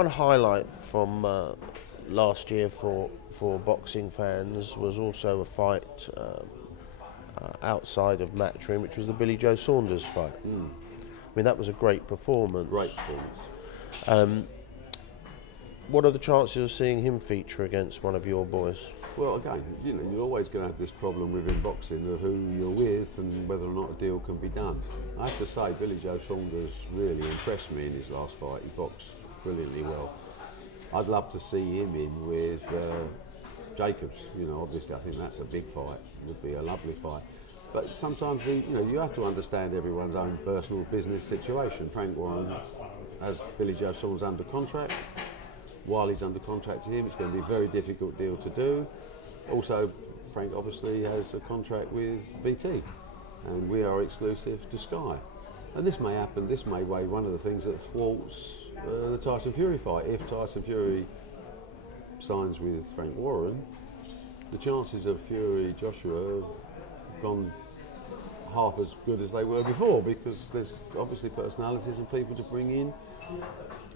one highlight from last year for boxing fans was also a fight outside of Matchroom, which was the Billy Joe Saunders fight. I mean, that was a great performance. Great performance. What are the chances of seeing him feature against one of your boys? Well, again, you know, you're always going to have this problem within boxing of who you're with and whether or not a deal can be done. I have to say, Billy Joe Saunders really impressed me in his last fight. He boxed brilliantly well. I'd love to see him in with Jacobs. You know, obviously, I think that's a big fight. It would be a lovely fight. But sometimes, you have to understand everyone's own personal business situation. Frank Warren has Billy Joe Saunders under contract. While he's under contract to him, it's going to be a very difficult deal to do. Also, Frank obviously has a contract with BT, and we are exclusive to Sky. And this may happen, this may weigh one of the things that thwarts the Tyson Fury fight. If Tyson Fury signs with Frank Warren, the chances of Fury Joshua have gone half as good as they were before, because there's obviously personalities and people to bring in,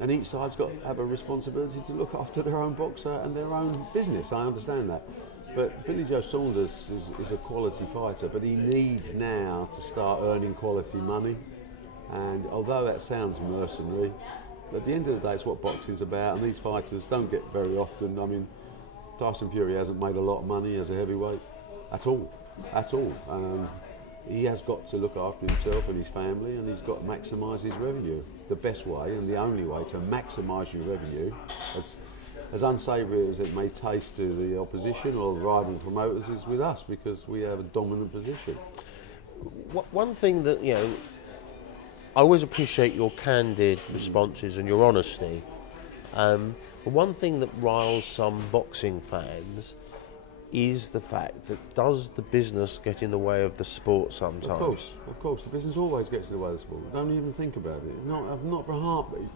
and each side's got to have a responsibility to look after their own boxer and their own business. I understand that. But Billy Joe Saunders is a quality fighter, but he needs now to start earning quality money. And although that sounds mercenary, at the end of the day, it's what boxing's about, and these fighters don't get very often. I mean, Tyson Fury hasn't made a lot of money as a heavyweight at all. He has got to look after himself and his family, and he's got to maximise his revenue. The best way and the only way to maximise your revenue, as unsavoury as it may taste to the opposition or rival promoters, is with us, because we have a dominant position. One thing that, I always appreciate your candid responses and your honesty. But one thing that riles some boxing fans is the fact that does the business get in the way of the sport sometimes? Of course, the business always gets in the way of the sport. Don't even think about it. Not for a heartbeat.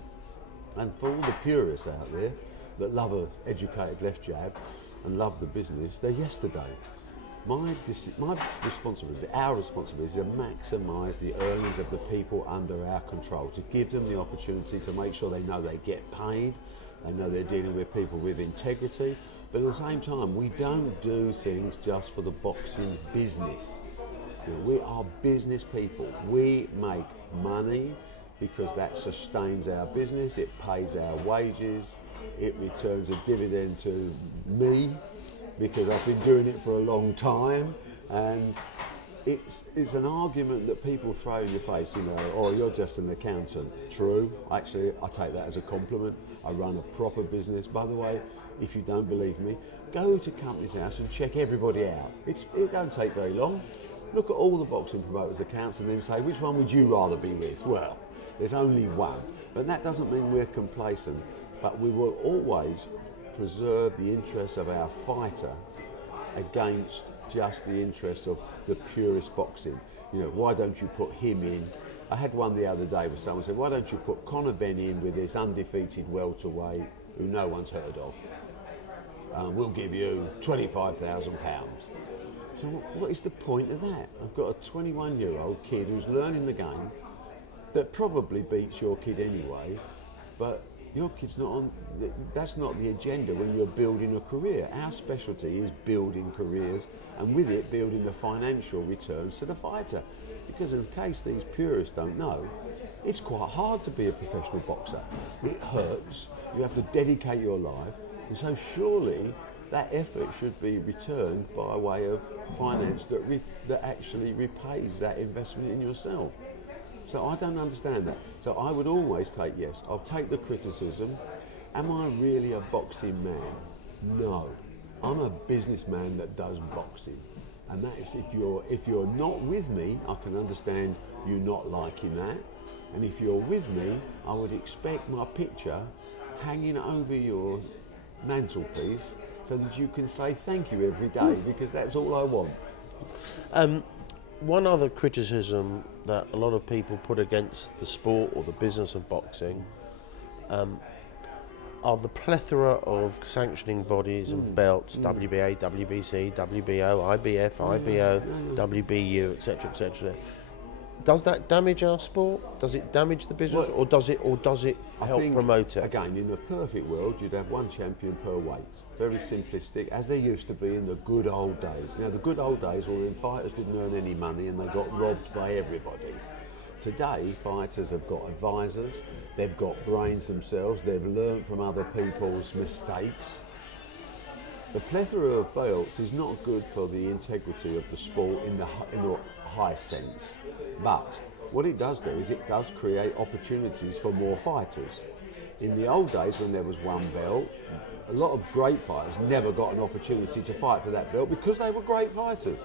And for all the purists out there that love an educated left jab and love the business, they're yesterday. My responsibility, our responsibility, is to maximise the earnings of the people under our control, to give them the opportunity to make sure they know they get paid, they know they're dealing with people with integrity. But at the same time, we don't do things just for the boxing business. We are business people. We make money because that sustains our business, it pays our wages, it returns a dividend to me because I've been doing it for a long time, and it's an argument that people throw in your face, oh, you're just an accountant. True, actually, I take that as a compliment. I run a proper business. By the way, if you don't believe me, go to Companies House and check everybody out. It don't take very long. Look at all the boxing promoters' accounts and then say, which one would you rather be with? Well, there's only one. But that doesn't mean we're complacent, but we will always preserve the interests of our fighter against just the interests of the purest boxing. Why don't you put him in? I had one the other day where someone said, why don't you put Conor Benn in with this undefeated welterweight who no one's heard of? We'll give you £25,000. So what is the point of that? I've got a 21-year-old kid who's learning the game that probably beats your kid anyway, but your kid's not on, that's not the agenda when you're building a career. Our specialty is building careers, and with it building the financial returns to the fighter. Because in case these purists don't know, it's quite hard to be a professional boxer. It hurts, you have to dedicate your life, and so surely that effort should be returned by way of finance that actually repays that investment in yourself. So I don't understand that. So I would always take, yes, I'll take the criticism. Am I really a boxing man? No. I'm a businessman that does boxing. And that is, if you're not with me, I can understand you not liking that. And if you're with me, I would expect my picture hanging over your mantelpiece so that you can say thank you every day, because that's all I want. One other criticism that a lot of people put against the sport or the business of boxing are the plethora of sanctioning bodies and belts, WBA, WBC, WBO, IBF, IBO, WBU, etc., etc. does that damage our sport? Does it damage the business, Well, or does it help think, promote it? Again, in a perfect world, you'd have one champion per weight. Very simplistic, as there used to be in the good old days. Now, the good old days were when fighters didn't earn any money and they got robbed by everybody. Today, fighters have got advisors, they've got brains themselves, they've learned from other people's mistakes. The plethora of belts is not good for the integrity of the sport in the high sense, but what it does do is it does create opportunities for more fighters. In the old days when there was one belt, a lot of great fighters never got an opportunity to fight for that belt because they were great fighters.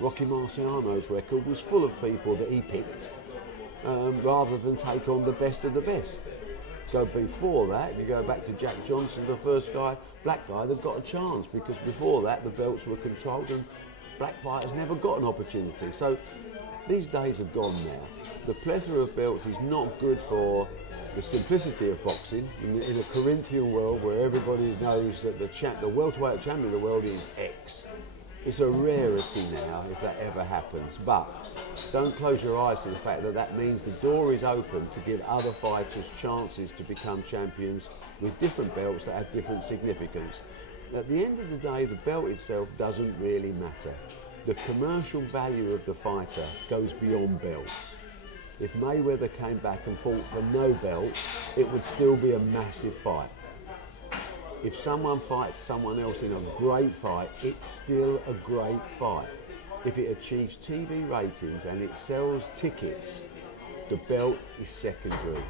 Rocky Marciano's record was full of people that he picked rather than take on the best of the best. Go before that, you go back to Jack Johnson, the first black guy that got a chance, because before that the belts were controlled and black fighters never got an opportunity. So these days have gone now. The plethora of belts is not good for the simplicity of boxing in a Corinthian world where everybody knows that the welterweight champion of the world is X. It's a rarity now if that ever happens, but don't close your eyes to the fact that that means the door is open to give other fighters chances to become champions with different belts that have different significance. At the end of the day, the belt itself doesn't really matter. The commercial value of the fighter goes beyond belts. If Mayweather came back and fought for no belt, it would still be a massive fight. If someone fights someone else in a great fight, it's still a great fight. If it achieves TV ratings and it sells tickets, the belt is secondary.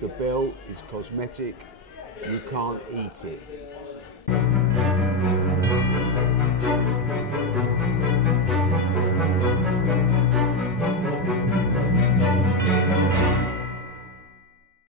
The belt is cosmetic, you can't eat it.